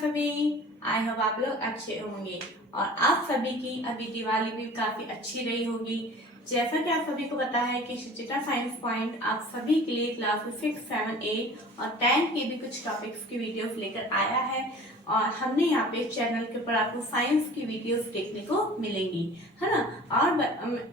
सभी, I hope आप लोग अच्छे होंगे और आप सभी की अभी दिवाली भी काफी अच्छी रही होगी। जैसा कि आप सभी को पता है कि सुचित्रा साइंस पॉइंट आप सभी के लिए क्लास 6, 7, 8 और 10 के भी कुछ टॉपिक्स की वीडियोस लेकर आया है और हमने यहाँ पे चैनल के ऊपर आपको साइंस की वीडियोस देखने को मिलेंगी, है ना। और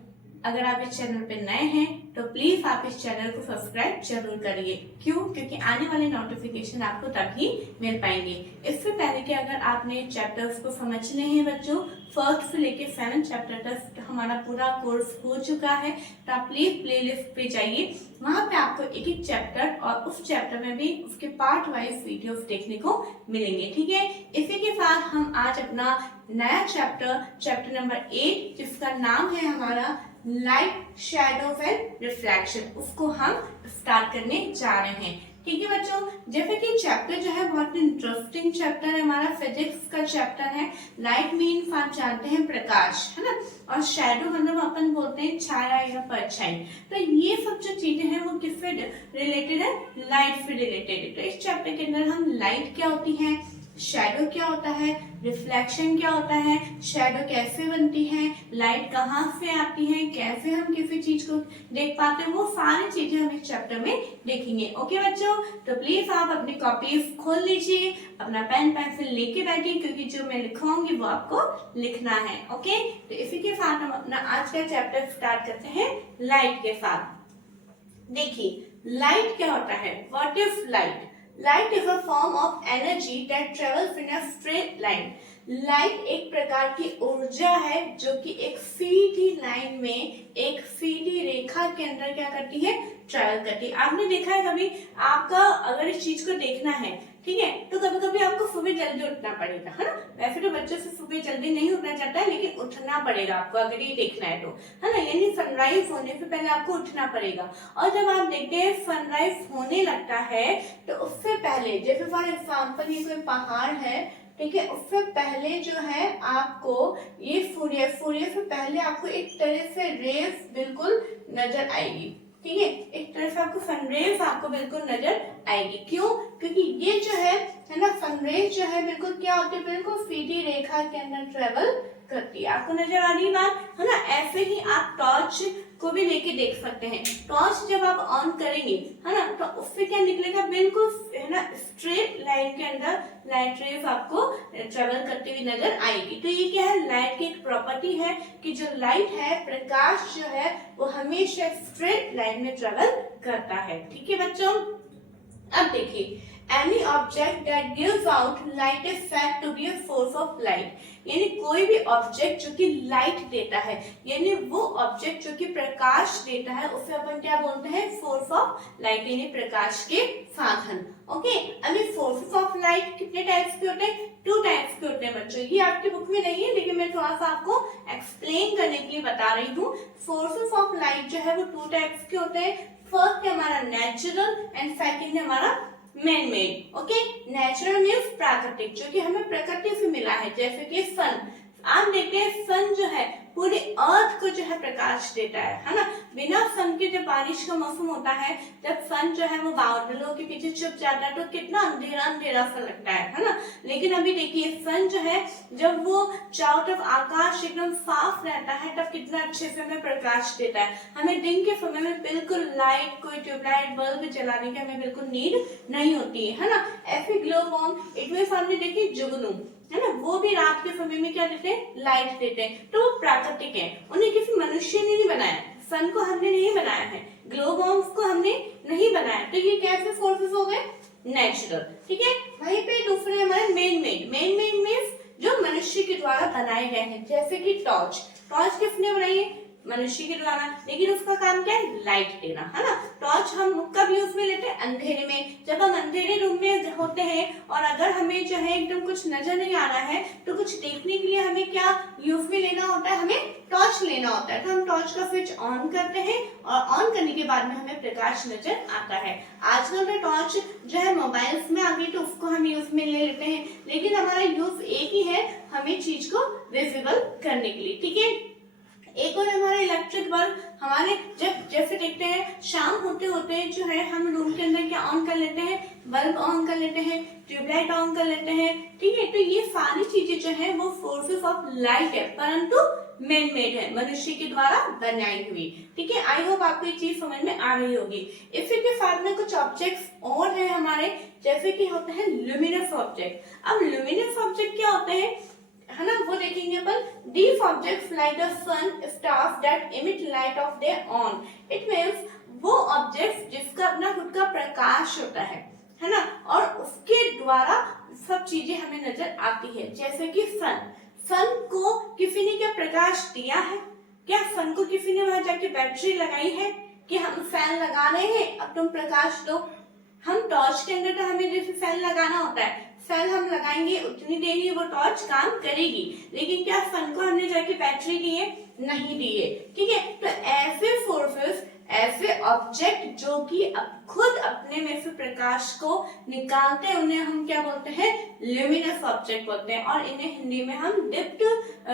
अगर आप इस चैनल पे नए हैं तो प्लीज आप इस चैनल को सब्सक्राइब जरूर करिए। क्यों? क्योंकि आने वाले नोटिफिकेशन आपको तभी मिल पाएंगे। इससे पहले कि अगर आपने चैप्टर्स को समझने हैं बच्चों, फर्स्ट से लेके 7 चैप्टर तक हमारा पूरा कोर्स हो चुका है, तो आप प्लीज प्लेलिस्ट पे जाइए, वहां पे आपको एक एक चैप्टर और उस चैप्टर में भी उसके पार्ट वाइज वीडियोस देखने को मिलेंगे। ठीक है, इसी के साथ हम आज अपना नया चैप्टर नंबर 8 जिसका नाम है हमारा लाइट, शैडो एंड रिफ्लेक्शन, उसको हम स्टार्ट करने जा रहे हैं। ठीक है बच्चों, जैसे कि चैप्टर जो है बहुत इंटरेस्टिंग चैप्टर है, हमारा फिजिक्स का चैप्टर है। लाइट मीन्स आप जानते हैं प्रकाश, है ना, और शैडो मतलब अपन बोलते हैं छाया या परछाई। तो ये सब जो चीजें हैं वो किससे रिलेटेड है? लाइट से रिलेटेड है। तो इस चैप्टर के अंदर हम लाइट क्या होती है, शैडो क्या होता है, रिफ्लेक्शन क्या होता है, शैडो कैसे बनती है, लाइट कहाँ से आती है, कैसे हम किसी चीज को देख पाते हैं, वो सारी चीजें हम इस चैप्टर में देखेंगे। ओके बच्चों, तो प्लीज आप अपनी कॉपीज खोल लीजिए, अपना पेन पेंसिल लेके बैठिए, क्योंकि जो मैं लिखवाऊंगी वो आपको लिखना है। ओके, तो इसी के साथ हम अपना आज का चैप्टर स्टार्ट करते हैं लाइट के साथ। देखिए, लाइट क्या होता है, what is light? Light is a form of energy that travels in a straight line. Light एक प्रकार की ऊर्जा है जो कि एक सीधी लाइन में, एक सीधी रेखा के अंदर क्या करती है? ट्रैवल करती है। आपने देखा है कभी, आपका अगर इस चीज को देखना है, ठीक है, तो कभी कभी आपको सुबह जल्दी उठना पड़ेगा, है ना। वैसे तो बच्चों से सुबह जल्दी नहीं उठना चाहता है, लेकिन उठना पड़ेगा आपको अगर ये देखना है तो, है ना। यानी सनराइज होने से पहले आपको उठना पड़ेगा। और जब आप देखते हैं सनराइज होने लगता है तो उससे पहले, जैसे फॉर एग्जाम्पल ये कोई पहाड़ है, ठीक है, उससे पहले जो है आपको ये सूर्य से पहले आपको एक तरह से रेस बिल्कुल नजर आएगी। ठीक है, एक तरह से आपको सनरेज आपको बिल्कुल नजर आएगी। क्यों? क्योंकि ये जो है ना, सनरेज जो है बिल्कुल क्या होती है, बिल्कुल सीधी रेखा के अंदर ट्रेवल करती है। आपको नजर आ रही बात, है ना। ऐसे ही आप टॉर्च को भी लेके देख सकते हैं। टॉर्च जब आप ऑन करेंगे, है ना, तो उससे क्या निकलेगा, बिल्कुल, है ना, स्ट्रेट लाइन के अंदर लाइट रेज आपको ट्रेवल करती हुई नजर आएगी। तो ये क्या है, लाइट की एक प्रॉपर्टी है कि जो लाइट है, प्रकाश जो है, वो हमेशा स्ट्रेट लाइन में ट्रेवल करता है। ठीक है बच्चों, अब देखिए, any object that gives out light is said to be a source of light. यानी कोई भी ऑब्जेक्ट जो कि लाइट देता है, यानी वो ऑब्जेक्ट जो कि प्रकाश देता है, उसे अपन क्या बोलते हैं? सोर्स ऑफ लाइट, यानी प्रकाश के साधन। ओके, अभी सोर्सेस ऑफ लाइट कितने टाइप्स के होते हैं? 2 टाइप्स के होते हैं बच्चों। ये आपकी बुक में नहीं है, लेकिन मैं थोड़ा सा आपको एक्सप्लेन करने के लिए बता रही हूँ। सोर्सेस ऑफ लाइट जो है वो 2 टाइप्स के होते हैं। फर्स्ट है हमारा नेचुरल एंड सेकेंड है हमारा man made. Okay, natural means प्राकृतिक, जो कि हमें प्रकृति से मिला है, जैसे कि सन। आप देखते हैं सन जो है पूरे अर्थ को जो है प्रकाश देता है ना। बिना सन के जब बारिश का मौसम होता है, जब सन जो है वो बादलों के पीछे छुप जाता है, तो कितना अंधेरा अंधेरा सा लगता है ना। लेकिन अभी देखिए, सन जो है जब वो चारों तरफ आकाश एकदम साफ रहता है, तब कितना अच्छे से हमें प्रकाश देता है। हमें दिन के समय में बिल्कुल लाइट, कोई ट्यूबलाइट बल्ब जलाने की हमें बिल्कुल नीड नहीं होती है ना। ऐसे ग्लो बॉम्ब, एक मेरे सामने देखिए जुगनू, है ना, वो भी रात के समय में क्या देते हैं? लाइट देते हैं। तो वो प्राकृतिक है, उन्हें किसी मनुष्य ने नहीं बनाया। सन को हमने नहीं बनाया है, ग्लो बॉम्ब्स को हमने नहीं बनाया। तो ये कैसे फोर्सेस हो गए? नेचुरल। ठीक है, वहीं पे दूसरे हमारे मेन मेड मीन्स जो मनुष्य के द्वारा बनाए गए हैं, जैसे कि टॉर्च। टॉर्च किसने बनाई है? मनुष्य के द्वारा, लेकिन उसका काम क्या है? लाइट देना, है ना। टॉर्च हम कब यूज में लेते हैं? अंधेरे में, जब हम अंधेरे रूम में होते हैं और अगर हमें जो है एकदम कुछ नजर नहीं आ रहा है, तो कुछ देखने के लिए हमें क्या यूज में लेना होता है? हमें टॉर्च लेना होता है। तो हम टॉर्च का स्विच ऑन करते हैं और ऑन करने के बाद में हमें प्रकाश नजर आता है। आजकल तो टॉर्च जो है मोबाइल्स में आ गई, तो उसको हम यूज में ले लेते हैं, लेकिन हमारा यूज एक ही है, हमें चीज को विजिबल करने के लिए। ठीक है, एक और हमारा इलेक्ट्रिक बल्ब, हमारे जब जैसे देखते हैं शाम होते होते जो है हम रूम के अंदर क्या ऑन कर लेते हैं? बल्ब ऑन कर लेते हैं, ट्यूबलाइट ऑन कर लेते हैं, ठीक है। तो ये सारी चीजें जो है वो फोर्सेस ऑफ लाइट है, परंतु मैन मेड है, मनुष्य के द्वारा बनाई हुई, ठीक है। आई होप आपको ये चीज समझ में आ रही होगी। इसी के साथ में कुछ ऑब्जेक्ट्स और है हमारे, जैसे कि होते हैं ल्यूमिनस ऑब्जेक्ट। अब ल्यूमिनस ऑब्जेक्ट क्या होते हैं, है ना, वो देखेंगे अपन। These objects like the sun, stars that emit light of their own. It means वो ऑब्जेक्ट जिसका अपना खुद का प्रकाश होता है ना, और उसके द्वारा सब चीजें हमें नजर आती है। जैसे कि सन को किसी ने क्या प्रकाश दिया है, क्या सन को किसी ने वहां जाके बैटरी लगाई है कि हम फैन लगा रहे हैं अब तुम प्रकाश दो। हम टॉर्च के अंदर तो हमें जैसे फैन लगाना होता है, फैन हम लगाएंगे उतनी देर ही वो टॉर्च काम करेगी, लेकिन क्या सन को हमने जाके बैटरी दी है, नहीं दी है, ठीक है। तो ऐसे फोर्सेस, ऐसे ऑब्जेक्ट जो कि खुद अपने में से प्रकाश को निकालते हैं, उन्हें हम क्या बोलते हैं, ल्यूमिनस ऑब्जेक्ट बोलते हैं, और इन्हें हिंदी में हम दीप्त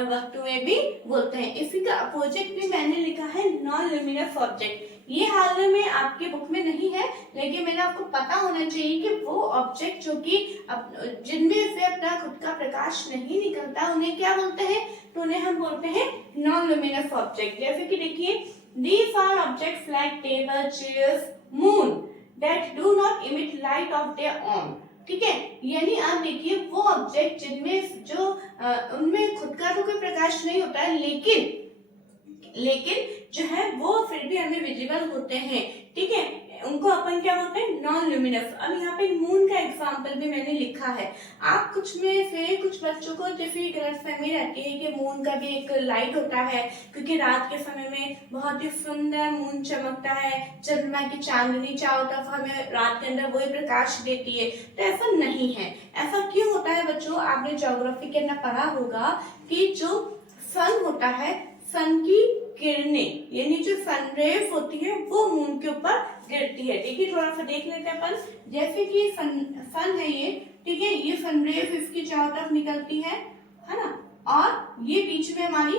वस्तुएं भी बोलते हैं। इसी का अपोजिट भी मैंने लिखा है नॉन ल्यूमिनस ऑब्जेक्ट। ये हाल में आपके बुक में नहीं है, लेकिन मैंने आपको पता होना चाहिए कि वो ऑब्जेक्ट जो कि जिनमें से अपना खुद का प्रकाश नहीं निकलता, उन्हें क्या बोलते हैं, तो उन्हें हम बोलते हैं नॉन ल्यूमिनस ऑब्जेक्ट। जैसे कि देखिए, these are objects like table, chairs, moon that do not emit light of their own, ठीक है। यानी आप देखिए वो ऑब्जेक्ट जिनमें जो उनमें खुद का तो कोई प्रकाश नहीं होता है, लेकिन जो है वो फिर भी हमें विजिबल होते हैं, ठीक है। उनको अपन क्या बोलते हैं, नॉन ल्यूमिनस। अब यहाँ पे मून का एग्जांपल भी मैंने लिखा है। आप कुछ में से कुछ बच्चों को जैसे गलतफहमी रहती है कि मून का भी एक लाइट होता है, क्योंकि रात के समय में बहुत ही सुंदर मून चमकता है, चंद्रमा की चांदनी चारों तरफ हमें रात के अंदर वही प्रकाश देती है। तो ऐसा नहीं है। ऐसा क्यों होता है बच्चों, आपने ज्योग्राफी के अंदर पढ़ा होगा कि जो सन होता है, सन की किरणें यानी जो सन रेज होती है वो मून के ऊपर गिरती है। देखिए थोड़ा सा देख लेते हैं अपन। जैसे कि सन है ये, ठीक है, ये सन रेज इसकी चारों तरफ निकलती है ना, और ये बीच में हमारी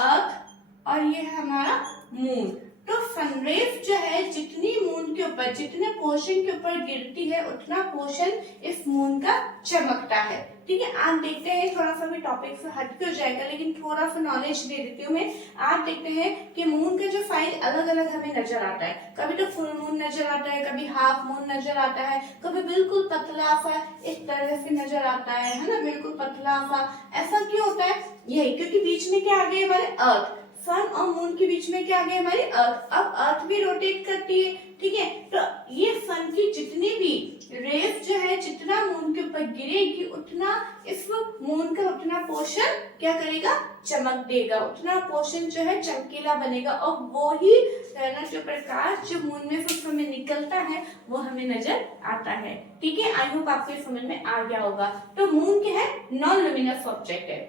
अर्थ और ये है हमारा मून। तो सनरेज जो है जितनी मून के ऊपर, जितने पोर्शन के ऊपर गिरती है, उतना पोर्शन इस मून का चमकता है, ठीक है। आप देखते हैं, थोड़ा सा भी टॉपिक से हट के हो जाएगा, लेकिन थोड़ा सा नॉलेज दे देती हूँ मैं। आप देखते हैं कि मून का जो साइज अलग अलग हमें नजर आता है। कभी तो फुल मून नजर आता है, कभी हाफ मून नजर आता है, कभी बिल्कुल पतला सा इस तरह से नजर आता है ना, बिल्कुल पतला सा। ऐसा क्यों होता है, यही क्योंकि बीच में क्या आ गई हमारे अर्थ, सन और मून के बीच में क्या आ गई हमारी अर्थ। अब अर्थ भी रोटेट करती है, ठीक है। तो ये सन की जितनी भी रेस जो है, जितना मून के ऊपर गिरेगी, उतना इस मून का उतना पोर्शन क्या करेगा, चमक देगा, उतना पोर्शन जो है चमकीला बनेगा, और वो ही ना जो प्रकाश जो मून में से हमें निकलता है वो हमें नजर आता है, ठीक है। आई होप आपको समझ में आ गया होगा। तो मून क्या है, नॉन ल्यूमिनस ऑब्जेक्ट है।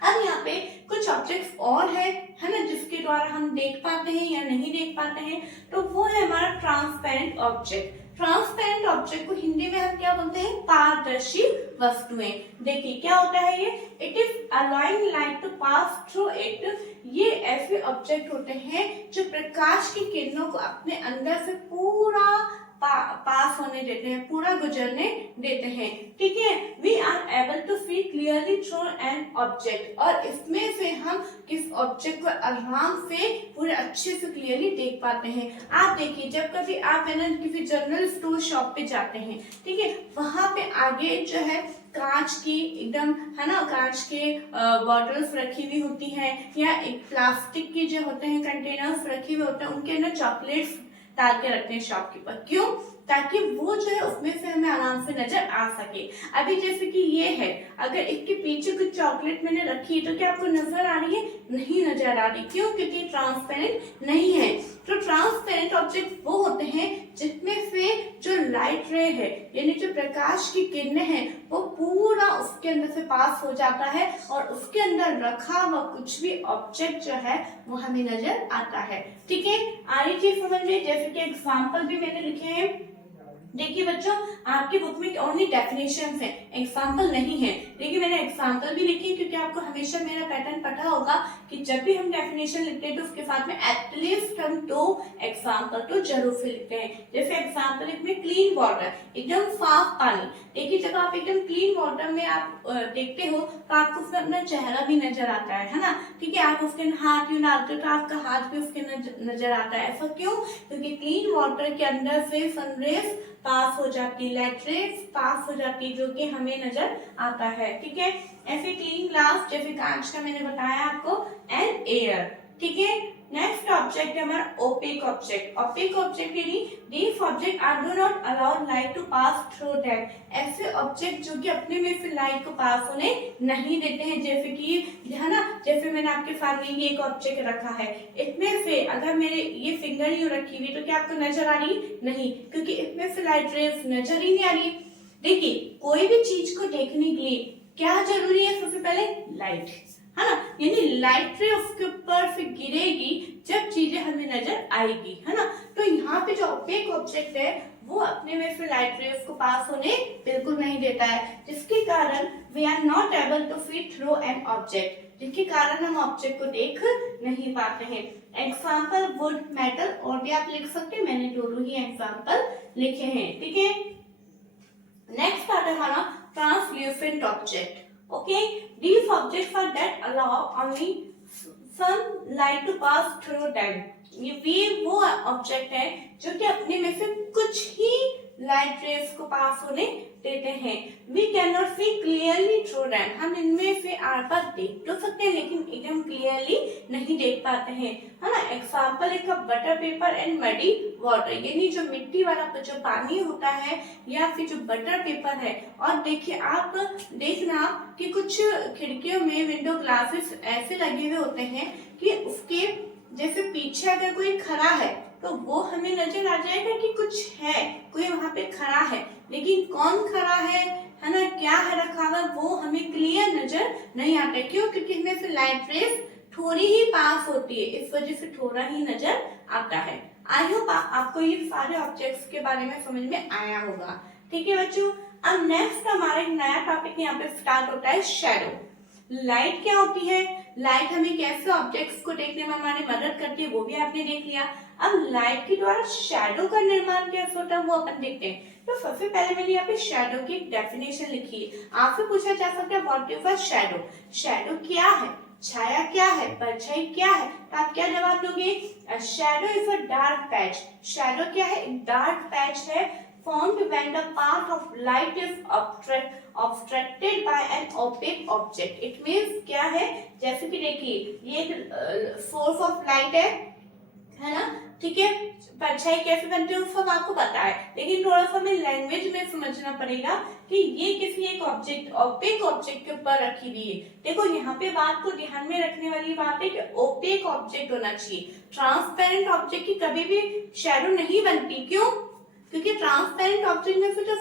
अब यहाँ पे कुछ ऑब्जेक्ट्स और है ना, जिसके द्वारा हम देख पाते हैं या नहीं देख पाते हैं, तो वो है हमारा ट्रांसपेरेंट ऑब्जेक्ट। ट्रांसपेरेंट ऑब्जेक्ट को हिंदी में हम क्या बोलते हैं, पारदर्शी वस्तुएं। देखिए क्या होता है ये, it is allowing light to pass through it. ये ऐसे ऑब्जेक्ट होते हैं जो प्रकाश की किरणों को अपने अंदर से पूरा पास होने देते हैं, पूरा गुजरने देते हैं, ठीक है। We are able to see clearly through an object, और इसमें से हम किस ऑब्जेक्ट को आराम से पूरे अच्छे से क्लियरली देख पाते हैं। आप देखिए, जब कभी आप है ना किसी जनरल स्टोर शॉप पे जाते हैं, ठीक है, वहां पे आगे जो है कांच की एकदम है ना, कांच के बॉटल्स रखी हुई होती हैं, या एक प्लास्टिक के जो होते हैं कंटेनर्स रखे हुए होते हैं, उनके अंदर चॉकलेट्स डाल के रखते हैं शॉपकीपर। क्यों, ताकि वो जो है उसमें से हमें आराम से नजर आ सके। अभी जैसे कि ये है, अगर इसके पीछे कुछ चॉकलेट मैंने रखी तो क्या आपको नजर आ रही है, नहीं नजर आ रही। क्यों, क्योंकि ट्रांसपेरेंट नहीं है। तो ट्रांसपेरेंट ऑब्जेक्ट वो होते हैं जिसमें से जो लाइट रे है, यानी जो प्रकाश की किरणें हैं, वो पूरा उसके अंदर से पास हो जाता है, और उसके अंदर रखा हुआ कुछ भी ऑब्जेक्ट जो है वो हमें नजर आता है, ठीक है। आ रही चीज समझ में। जैसे कि एग्जाम्पल भी मैंने लिखे हैं, देखिए बच्चों, आपकी बुक में ओनली डेफिनेशन है, एग्जाम्पल नहीं है। देखिए मैंने एग्जाम्पल भी लिखी क्योंकि आपको हमेशा मेरा पैटर्न पता होगा कि जब भी हम डेफिनेशन लिखते हैं तो उसके साथ में एटलीस्ट हम 2 एग्जाम्पल तो जरूर से लिखते हैं। जैसे एग्जाम्पल इसमें क्लीन वाटर, एकदम साफ पानी। देखिए जब आप एकदम क्लीन वाटर में आप देखते हो तो आपको उसमें अपना चेहरा भी नजर आता है ना। ठीक है, आप उसके हाथ यूं डालते हो तो आपका हाथ भी उसके नजर आता है। ऐसा क्यों? क्योंकि क्लीन वाटर के अंदर से सनरेज पास हो जाती, लाइट रेज पास हो जाती, जो कि हमें नजर आता है। ठीक है, ऐसे क्लीन ग्लास जैसे कांच का मैंने बताया आपको, एंड एयर। ठीक है, नेक्स्ट ऑब्जेक्ट है हमारा ओपेक ऑब्जेक्ट। ओपेक ऑब्जेक्ट यानी these object are do not allow light to pass through them. ऐसे ऑब्जेक्ट जो कि अपने में से लाइट को पास होने नहीं देते हैं, जैसे कि है ना, जैसे मैंने आपके सामने ये एक ऑब्जेक्ट रखा है, इसमें से अगर मेरे ये फिंगर यूं रखी हुई तो क्या आपको नजर आ रही? नहीं, क्योंकि इसमें से लाइट रेज नजर ही नहीं आ रही। देखिए कोई भी चीज को देखने के लिए क्या जरूरी है? सबसे पहले लाइट, है ना, यानी लाइट रे उसके ऊपर से गिरेगी जब चीजें हमें नजर आएगी, है ना। तो यहाँ पे जो ओपेक ऑब्जेक्ट है वो अपने में से लाइट रे उसको पास होने बिल्कुल नहीं देता है, जिसके कारण we are not able to see through an object, जिसके कारण हम ऑब्जेक्ट को देख नहीं पाते हैं। एग्जाम्पल वुड, मेटल, और भी आप लिख सकते हैं, मैंने दोनों ही एग्जाम्पल लिखे हैं। ठीक है, नेक्स्ट आता है हमारा translucent object. Okay, these objects are that allow only some light to pass through them. ये वो ऑब्जेक्ट है जो कि अपने में से कुछ ही लाइट रेज को पास होने देते हैं। We cannot see clearly through them. हम इनमें से आर पार देख तो सकते हैं लेकिन एकदम क्लियरली नहीं देख पाते हैं, है ना। एग्जाम्पल एक butter paper and muddy water, यानी जो मिट्टी वाला जो पानी होता है या फिर जो बटर पेपर है। और देखिए आप देखना कि कुछ खिड़कियों में विंडो ग्लासेस ऐसे लगे हुए होते हैं कि उसके जैसे पीछे अगर कोई खड़ा है तो वो हमें नजर आ जाएगा कि कुछ है, कोई वहां पे खड़ा है, लेकिन कौन खड़ा है ना, क्या है रखा हुआ, वो हमें क्लियर नजर नहीं आता। क्यों? क्योंकि इसमें से लाइट रेज थोड़ी ही पास होती है, इस वजह से थोड़ा ही नजर आता है। आई होप आपको ये सारे ऑब्जेक्ट्स के बारे में समझ में आया होगा। ठीक है बच्चों, अब नेक्स्ट हमारा एक नया टॉपिक यहाँ पे स्टार्ट होता है, शैडो। लाइट क्या होती है, लाइट हमें कैसे ऑब्जेक्ट्स को देखने में हमारी मदद करती है, वो भी आपने देख लिया। अब लाइट के द्वारा शैडो का निर्माण कैसे होता है वो अपन देखते हैं। तो सबसे पहले मैंने यहाँ पे शैडो की डेफिनेशन लिखी है। आपसे पूछा जा सकता है what is a shadow, shadow क्या है, छाया क्या है, परछाई क्या है, तो आप क्या जवाब दोगे? Shadow is a dark patch. Shadow क्या है? एक डार्क पैच है formed when the path of light is obstructed by an opaque object. It means क्या है? जैसे कि देखिए ये सोर्स ऑफ लाइट है ना, ठीक है। परछाई कैसे बनती है उसका आपको पता है, लेकिन थोड़ा सा हमें लैंग्वेज में समझना पड़ेगा कि ये किसी एक ऑब्जेक्ट, ओपेक ऑब्जेक्ट के ऊपर रखी हुई है। देखो यहाँ पे बात को ध्यान में रखने वाली बात है कि ओपेक ऑब्जेक्ट होना चाहिए। ट्रांसपेरेंट ऑब्जेक्ट की कभी भी शैडो नहीं बनती। क्यों? क्योंकि ट्रांसपेरेंट ऑब्जेक्ट में फिर तो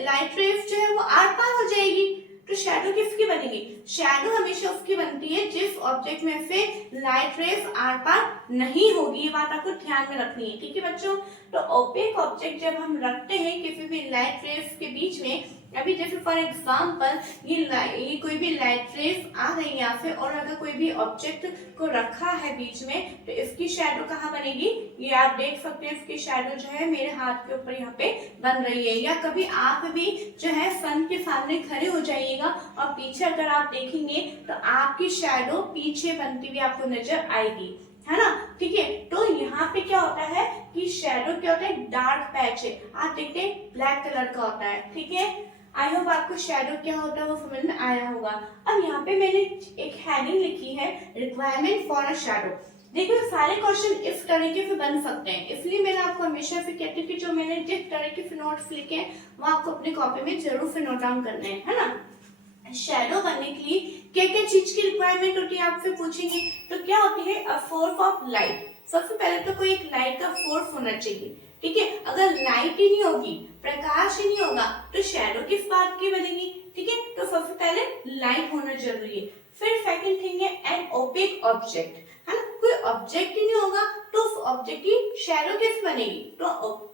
लाइट रेज जो है वो आर पार हो जाएगी, तो शैडो किसकी बनेगी? शैडो हमेशा उसकी बनती है जिस ऑब्जेक्ट में से लाइट रेज आर पार नहीं होगी। ये बात आपको ध्यान में रखनी है। ठीक है बच्चों, तो ओपेक ऑब्जेक्ट जब हम रखते हैं किसी भी लाइट रेज के बीच में, अभी जैसे फॉर एग्जांपल ये कोई भी लाइट रेज आ रही है यहाँ से, और अगर कोई भी ऑब्जेक्ट को रखा है बीच में तो इसकी शैडो कहाँ बनेगी? ये आप देख सकते हैं, इसकी शैडो जो है मेरे हाथ के ऊपर यहाँ पे बन रही है। या कभी आप भी जो है सन के सामने खड़े हो जाइएगा और पीछे अगर आप देखेंगे तो आपकी शैडो पीछे बनती हुई आपको नजर आएगी, है ना। ठीक है, तो यहाँ पे क्या होता है कि शैडो क्या होता है? डार्क पैच है, आप देखते हैं ब्लैक कलर का होता है। ठीक है, आई होप आपको शैडो क्या होता है वो समझ में आया होगा। अब यहाँ पे मैंने एक हेडिंग लिखी है, रिक्वायरमेंट फॉर अ शैडो। देखो सारे क्वेश्चन इस तरीके से बन सकते हैं, इसलिए मैंने आपको हमेशा से कहती हूँ कि जो मैंने जिस तरीके से नोट्स लिखे हैं वो आपको अपनी कॉपी में जरूर से नोट डाउन करने हैं, है ना। शैडो बनने के लिए क्या क्या चीज की रिक्वायरमेंट होती है आपसे पूछेंगे, तो क्या होती है? A source of light. सबसे पहले तो कोई एक लाइट का सोर्स होना चाहिए। ठीक है, अगर लाइट ही नहीं होगी, प्रकाश ही नहीं होगा, तो शैडो किस बात की बनेगी? ठीक है, तो सबसे पहले लाइट होना जरूरी है। फिर सेकंड थिंग है एन ओपेक ऑब्जेक्ट, है ना। कोई ऑब्जेक्ट ही नहीं होगा तो उस ऑब्जेक्ट की शैडो कैसे बनेगी, तो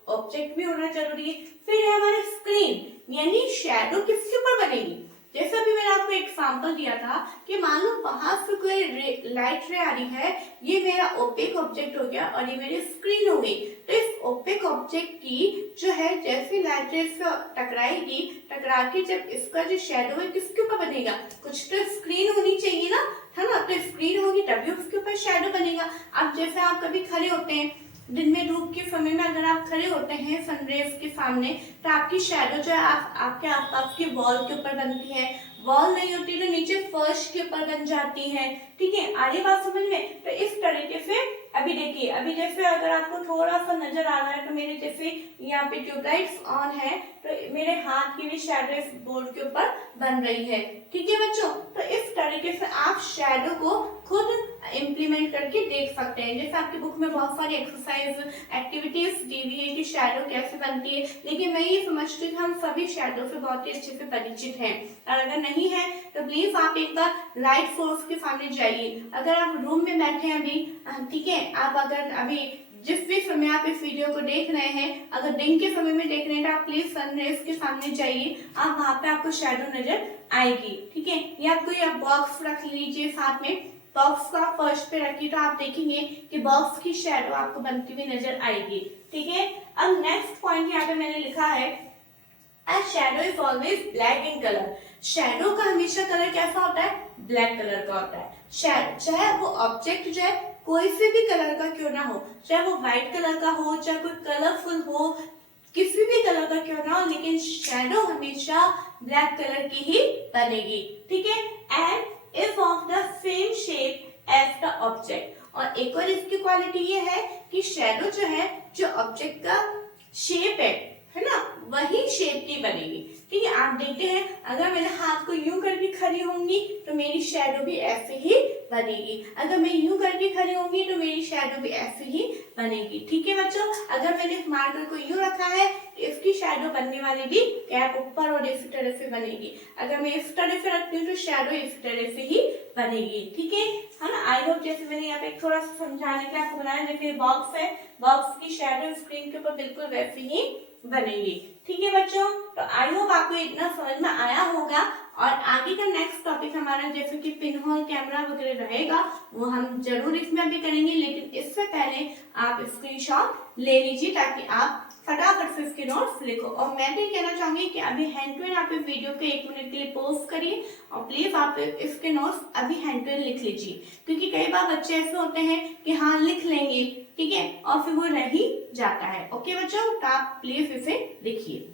ऑब्जेक्ट भी होना जरूरी है। फिर है हमारा स्क्रीन, यानी शैडो किसके ऊपर बनेगी। जैसे अभी मैंने आपको एग्जांपल दिया था कि मान लो बाहर से कोई लाइट रे आ रही है, ये मेरा ओपेक ऑब्जेक्ट हो गया और ये मेरी स्क्रीन हो गई। तो इस ओपेक ऑब्जेक्ट की जो है जैसे लाइट रे से टकराएगी, टकरा के जब इसका जो शैडो है किसके ऊपर बनेगा, कुछ तो स्क्रीन होनी चाहिए ना, है ना, तो स्क्रीन होगी तभी उसके ऊपर शैडो बनेगा। अब जैसे आप कभी खड़े होते हैं दिन में धूप के समय में, अगर आप खड़े होते हैं सनरेज के सामने तो आपकी शैडो जो है आपके आसपास की वॉल के ऊपर बनती है, वॉल नहीं होती तो नीचे फर्श के ऊपर बन जाती है। ठीक है, आ रही बात समझ में। तो इस तरीके से अभी देखिए, अभी जैसे अगर आपको थोड़ा सा नजर आ रहा है तो मेरे जैसे यहाँ पे ट्यूबलाइट्स ऑन है तो मेरे हाथ की भी शैडो इस बोर्ड के ऊपर बन रही है। ठीक है बच्चों, तो इस तरीके से आप शैडो को खुद इम्प्लीमेंट करके देख सकते हैं। जैसे आपकी बुक में बहुत सारी एक्सरसाइज एक्टिविटीज दी हुई है कि शैडो कैसे बनती है, लेकिन मैं ये समझती हूँ कि हम सभी शैडो से बहुत ही अच्छे से परिचित हैं, और अगर नहीं है तो प्लीज आप एक बार लाइट सोर्स के सामने जाइए। अगर आप रूम में बैठे हैं अभी, ठीक है, आप अगर अभी जिस भी समय आप इस वीडियो को देख रहे हैं, अगर दिन के समय में देख रहे हैं तो आप प्लीज सनराइज के सामने जाइए, आप वहां पे आपको शैडो नजर आएगी। ठीक है, या कोई आप बॉक्स रख लीजिए साथ में, बॉक्स को आप फर्श पे रखिए तो आप देखेंगे कि बॉक्स की शैडो आपको बनती हुई नजर आएगी। ठीक है, अब नेक्स्ट पॉइंट यहाँ पे मैंने लिखा है A shadow is always black in color. Shadow का हमेशा कलर कैसा होता है, ब्लैक कलर का होता है। चाहे वो ऑब्जेक्ट जो है कोई से भी कलर का क्यों ना हो, चाहे वो व्हाइट कलर का हो, चाहे कोई कलरफुल हो, किसी भी कलर का क्यों ना हो, लेकिन शैडो हमेशा ब्लैक कलर की ही बनेगी। ठीक है, and is of the same shape as the object. और एक और इसकी क्वालिटी ये है कि शैडो जो है, जो ऑब्जेक्ट का शेप है ना, वही शेप की बनेगी। ठीक है, आप देखते हैं अगर मैंने हाथ को यूं करके खड़ी होंगी तो मेरी शैडो भी ऐसे ही बनेगी, अगर मैं यूं करके खड़ी होंगी तो मेरी शैडो भी ऐसे ही बनेगी। ठीक है बच्चों, अगर मैंने इस मार्कर को यूं रखा है तो इसकी शैडो बनने वाली भी कैप ऊपर और इस तरह से बनेगी, अगर मैं इस तरह से रखती हूँ तो शैडो इस तरह से ही बनेगी। ठीक है ना, आई होप जैसे मैंने यहाँ पे थोड़ा सा समझाने के लिए आपको बनाया, जैसे बॉक्स है, बॉक्स की शैडो स्क्रीन के ऊपर बिल्कुल वैसे ही बनेगी। ठीक है बच्चों, तो आई होप आपको इतना समझ में आया होगा। और आगे का नेक्स्ट टॉपिक हमारा जैसे कि पिन होल कैमरा वगैरह रहेगा, वो हम जरूर इसमें भी करेंगे, लेकिन इससे पहले आप स्क्रीनशॉट ले लीजिए ताकि आप फटाफट से इसके नोट्स लिखो। और मैं भी कहना चाहूंगी कि अभी हैंड टू हैंड आप इस वीडियो को 1 मिनट के लिए पॉज करिए और प्लीज आप इसके नोट्स अभी हैंड टू हैंड लिख लीजिए, क्योंकि कई बार बच्चे ऐसे होते हैं कि हाँ लिख लेंगे, ठीक है, और फिर वो रह ही जाता है। ओके बच्चों, तो आप प्लीज इसे लिखिए।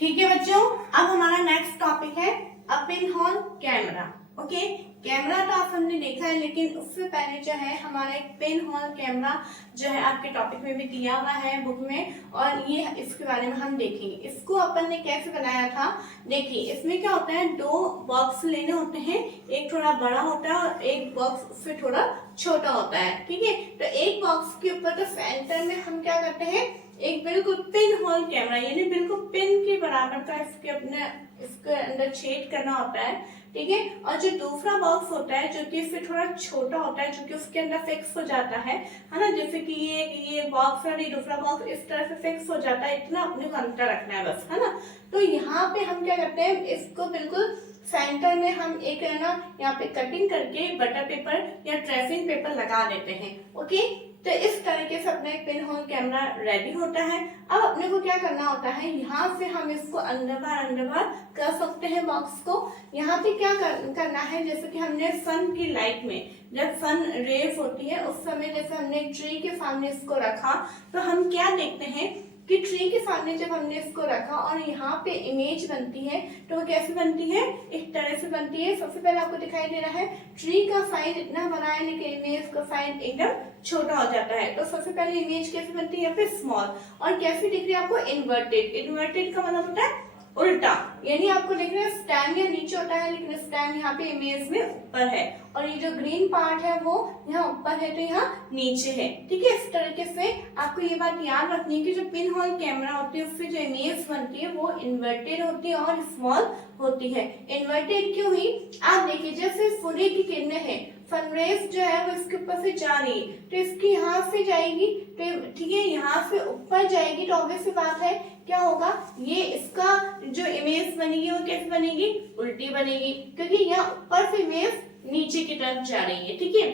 ठीक है बच्चों, अब हमारा नेक्स्ट टॉपिक है a pinhole camera. Okay, camera तो आप हमने देखा है, लेकिन उससे पहले जो है हमारा एक पिन होल कैमरा जो है आपके टॉपिक में भी दिया हुआ है बुक में, और ये इसके बारे में हम देखेंगे। इसको अपन ने कैसे बनाया था, देखिए इसमें क्या होता है, 2 बॉक्स लेने होते हैं, एक थोड़ा बड़ा होता है और एक बॉक्स उससे थोड़ा छोटा होता है। ठीक है, तो एक बॉक्स के ऊपर तो सेंटर में हम क्या करते हैं, एक बिल्कुल पिन होल कैमरा, यानी बिल्कुल पिन के बराबर का इसके अंदर छेद करना होता है। ठीक है, और जो दूसरा बॉक्स होता है जो कि इससे थोड़ा छोटा होता है, जो कि उसके अंदर फिक्स हो जाता है ना, जैसे कि ये बॉक्स है, दूसरा बॉक्स इस तरह से फिक्स हो जाता है, इतना अपने को अंतर रखना है बस, है ना। तो यहाँ पे हम क्या करते हैं, इसको बिल्कुल सेंटर में हम एक है ना यहाँ पे कटिंग करके बटर पेपर या ट्रेसिंग पेपर लगा देते हैं। ओके, तो इस तरीके से अपना एक पिन होल कैमरा रेडी होता है। अब अपने को क्या करना होता है, यहाँ से हम इसको अंदर बाहर कर सकते हैं बॉक्स को। यहाँ पे क्या करना है, जैसे कि हमने सन की लाइट में जब सन रेज होती है उस समय जैसे हमने ट्री के सामने इसको रखा, तो हम क्या देखते हैं कि ट्री के सामने जब हमने इसको रखा और यहाँ पे इमेज बनती है, तो वो कैसे बनती है, इस तरह से बनती है। सबसे पहले आपको दिखाई दे रहा है ट्री का साइज इतना बड़ा है, लेकिन इमेज का साइज एकदम छोटा हो जाता है। तो सबसे पहले इमेज कैसे बनती है, यहाँ पे स्मॉल, और कैसे दिख रही है आपको, इन्वर्टेड। इन्वर्टेड का मतलब होता है उल्टा, यानी आपको देखना है स्टैंड या नीचे होता है, लेकिन स्टैंड यहाँ पे इमेज में ऊपर है, और ये जो ग्रीन पार्ट है वो यहाँ ऊपर है तो यहाँ नीचे है। ठीक है, इस तरीके से आपको ये बात याद रखनी है कि जो पिन होल कैमरा होती है उससे जो इमेज बनती है वो इन्वर्टेड होती है और स्मॉल होती है। इन्वर्टेड क्यों हुई, आप देखिए जैसे सूर्य की किरणें हैं, सनरेज जो है वो इसके ऊपर से जा रही है, तो इसकी यहाँ से जाएगी, तो ठीक है यहाँ से ऊपर जाएगी, तो ऑब्वियस सी बात है क्या होगा, ये इसका जो इमेज बनेगी वो कैसे बनेगी, उल्टी बनेगी, क्योंकि यहाँ ऊपर से इमेज नीचे की तरफ जा रही है। ठीक है,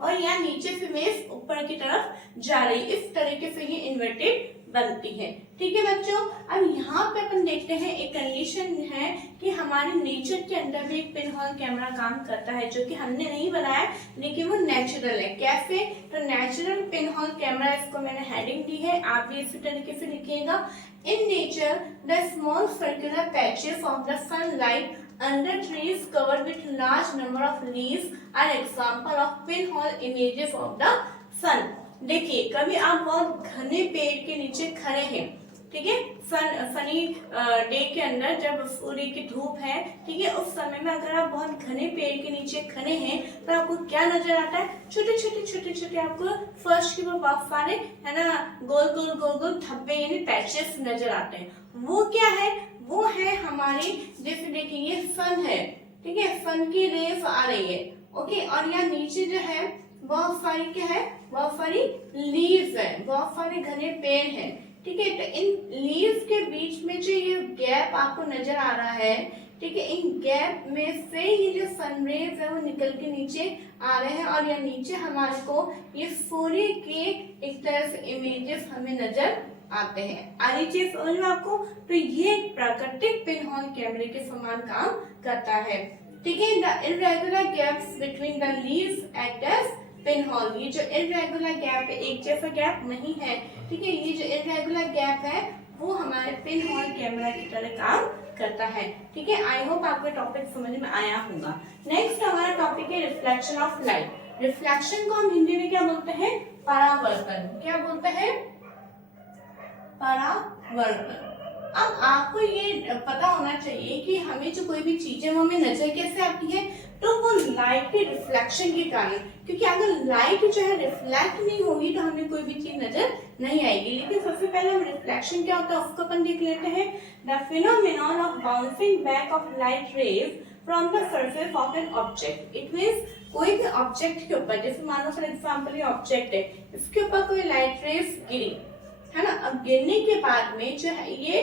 और यहाँ नीचे से इमेज ऊपर की तरफ जा रही है, इस तरीके से ये इन्वर्टेड बनती है। ठीक है बच्चों, अब यहाँ पे अपन देखते हैं एक कंडीशन है कि हमारे नेचर के अंदर भी एक पिन होल कैमरा काम करता है, जो कि हमने नहीं बनाया लेकिन वो नेचुरल है। कैसे, तो नेचुरल पिन होल कैमरा, इसको मैंने हेडिंग दी है, आप भी इसी तरीके से लिखिएगा। In nature the small circular patches of the sunlight under trees covered with large number of leaves are example of pinhole images of the sun। देखिए कभी आप बहुत घने पेड़ के नीचे खड़े हैं, ठीक है, सनी डे के अंदर जब सूर्य की धूप है, ठीक है, उस समय में अगर आप बहुत घने पेड़ के नीचे खड़े हैं तो आपको क्या नजर आता है, छोटे छोटे आपको फर्स्ट के ऊपर बहुत सारे है ना गोल गोल धब्बे यानी पैचेस नजर आते हैं। वो क्या है, वो है हमारी, जैसे देखिए ये सन है, ठीक है, सन की रेस आ रही है, ओके, और यहाँ नीचे जो है बहुत सारी क्या है, बहुत सारी लीव्स है, बहुत सारे घने पेड़ हैं। ठीक है, तो इन लीव्स के बीच में जो ये गैप आपको नजर आ रहा है, ठीक है, इन गैप में से ही जो सनरेज है वो निकल के नीचे आ रहे हैं, और यहाँ नीचे हमारे को ये सूर्य के एक तरह से इमेजेस हमें नजर आते हैं। आ रही चीज समझ में आपको, तो ये प्राकृतिक पिन होल कैमरे के समान काम करता है। ठीक है, the irregular gaps between the leaves act as pin hole. ये जो इररेगुलर गैप है, एक जैसा गैप नहीं है, ठीक है, ये जो इररेगुलर गैप है वो हमारे पिन होल कैमरा की तरह काम करता है। ठीक है, आई होप आपको टॉपिक समझ में आया होगा। नेक्स्ट हमारा टॉपिक है रिफ्लेक्शन ऑफ लाइट। रिफ्लेक्शन को हम हिंदी में क्या बोलते हैं, परावर्तन। क्या बोलते हैं, परावर्तन। अब आपको ये पता होना चाहिए कि हमें जो कोई भी चीजें वो हमें नजर कैसे आती है, तो वो लाइट के रिफ्लेक्शन के कारण, क्योंकि अगर लाइट जो है रिफ्लेक्ट नहीं होगी तो हमें कोई भी चीज नजर नहीं आएगी। लेकिन सबसे पहले हम रिफ्लेक्शन क्या होता है उसको अपन देख लेते हैं। The phenomenon of bouncing back of light rays from the surface of an object. It means कोई भी ऑब्जेक्ट के ऊपर, जैसे मानो फॉर एग्जांपल ये ऑब्जेक्ट है, इसके ऊपर कोई लाइट रेज गिरी, है ना, अब गिरने के बाद में जो है ये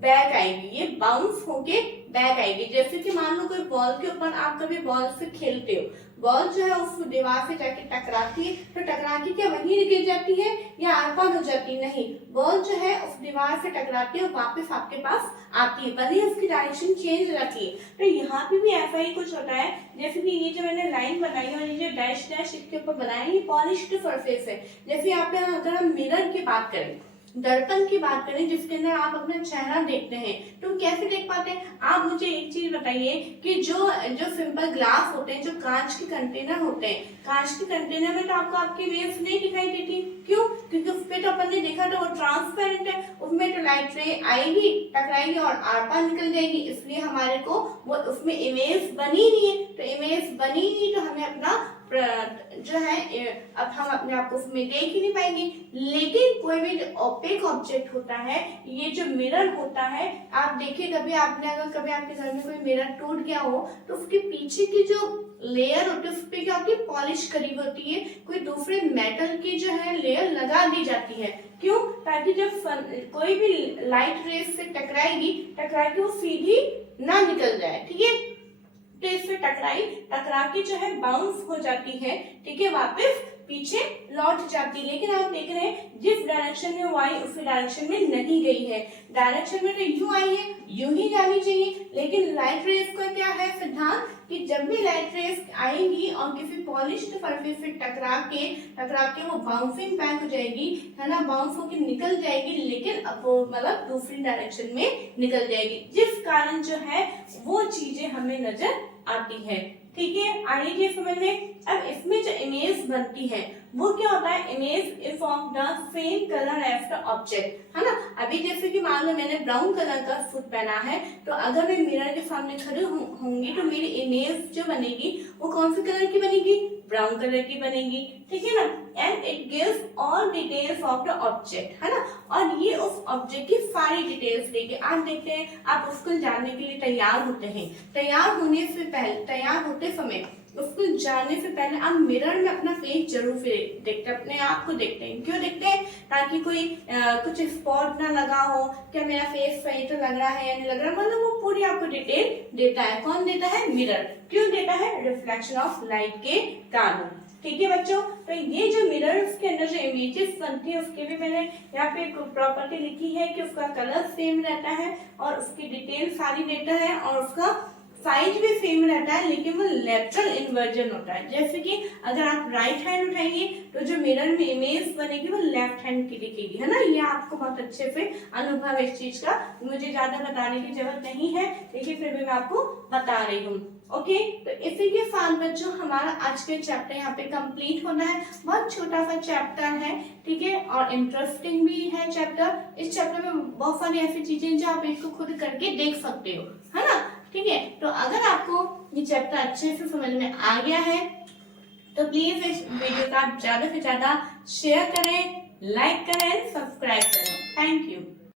बैक आएगी, ये बाउंस होके बैक आएगी। जैसे कि मान लो कोई बॉल के ऊपर आप कभी बॉल से खेलते हो, बॉल जो है उस दीवार से जाके टकराती है, तो टकरा के क्या वहीं गिर जाती है या आर पार हो जाती है, नहीं, बॉल जो है उस दीवार से टकराती है और वापस आपके पास आती है, भले उसकी डायरेक्शन चेंज रहती है। तो यहाँ पे भी ऐसा ही कुछ होता है, जैसे कि ये जो मैंने लाइन बनाई और ये जो डैश डैश इसके ऊपर बनाया, ये पॉलिश्ड सरफेस है। जैसे यहाँ पे अगर हम मिरर की बात करें, दर्पण की बात करें, जिसके अंदर आप अपना चेहरा देखते हैं, तो कैसे देख पाते हैं? आप मुझे एक चीज बताइए कि जो सिंपल ग्लास होते हैं, जो कांच के कंटेनर होते हैं, कांच के कंटेनर में तो आपको आपकी वेव्स नहीं दिखाई देती, क्यों? क्योंकि उस पे तो अपन ने देखा था वो ट्रांसपेरेंट है, उसमें तो लाइट रे आएगी, टकराएगी और आर पार निकल जाएगी, इसलिए हमारे को वो उसमें इमेज बनी नहीं है। तो इमेज बनी नहीं तो हमें अपना जो है अब हम अपने आप को उसमें देख ही नहीं पाएंगे। लेकिन कोई भी ओपेक ऑब्जेक्ट होता है, ये जो मिरर होता है, आप देखिए कभी आपने अगर कभी आपके घर में कोई मिरर टूट गया हो तो उसके पीछे की जो लेयर होती है उस पर क्या होती है, पॉलिश करी होती है, कोई दूसरे मेटल की जो है लेयर लगा दी जाती है। क्यों? ताकि जब कोई भी लाइट रेस से टकरा के वो सीधी ना निकल जाए, ठीक है, तो इससे टकरा के जो है बाउंस हो जाती है, ठीक है, वापस पीछे लौट जाती है। लेकिन आप देख रहे हैं जिस डायरेक्शन में वो आई उसी डायरेक्शन में नहीं गई है, डायरेक्शन में तो यूं आई है, यूं ही जानी चाहिए। लेकिन लाइट रेस का क्या है सिद्धांत कि जब भी लाइट रेस आएंगी और किसी पॉलिश्ड सरफेस से टकरा के वो बाउंसिंग बैक हो जाएगी, है ना, बाउंस होकर निकल जाएगी, लेकिन अब वो मतलब दूसरी डायरेक्शन में निकल जाएगी, जिस कारण जो है वो चीजें हमें नजर आती है। ठीक है, आगे की समझ में। अब इसमें जो इमेज बनती है वो क्या होता है, image if of the same colour as the object, है ना। अभी जैसे कि मान लो मैंने ब्राउन कलर का सूट पहना है, तो अगर मैं मिरर के सामने खड़ी होंगी तो मेरी इमेज जो बनेगी वो कौन से कलर की बनेगी, ब्राउन कलर की बनेगी, ठीक है ना। And it gives all details of the object, है ना, और ये उस ऑब्जेक्ट की सारी डिटेल्स देगी। आज देखते हैं आप उसको जानने के लिए तैयार होते हैं, तैयार होते समय उसको जानने से पहले आप मिरर में अपना फेस जरूर देखते हैं, अपने आप को देखते हैं। क्यों देखते हैं, ताकि कोई कुछ स्पॉट ना लगा हो, क्या मेरा फेस सही तो लग रहा है या नहीं लग रहा, मतलब वो पूरी आपको डिटेल देता है। कौन देता है, मिरर। क्यों देता है, रिफ्लेक्शन ऑफ लाइट के कारण, ठीक है बच्चों। तो ये जो मिरर्स के अंदर जो इमेजेस बनती है उसके भी मैंने यहाँ पे प्रॉपर्टी लिखी है कि उसका कलर सेम रहता है और उसकी डिटेल सारी देता है और उसका साइज भी सेम रहता है, लेकिन वो लेटरल इन्वर्जन होता है। जैसे कि अगर आप राइट हैंड उठाएंगे तो जो मिरर में इमेज बनेगी वो लेफ्ट हैंड की दिखेगी, है ना। ये आपको बहुत अच्छे से अनुभव इस चीज का, मुझे ज्यादा बताने की जरूरत नहीं है, लेकिन फिर भी मैं आपको बता रही हूँ। ओके, तो इसी के साथ बच्चों हमारा आज के चैप्टर यहाँ पे कंप्लीट होना है। बहुत छोटा सा चैप्टर है, ठीक है, और इंटरेस्टिंग भी है चैप्टर। इस चैप्टर में बहुत सारी ऐसी चीजें जो आप इसको खुद करके देख सकते हो, है ना, ठीक है। तो अगर आपको ये चैप्टर अच्छे से समझ में आ गया है तो प्लीज इस वीडियो का ज्यादा से ज्यादा शेयर करें, लाइक करें, सब्सक्राइब करें। Thank you.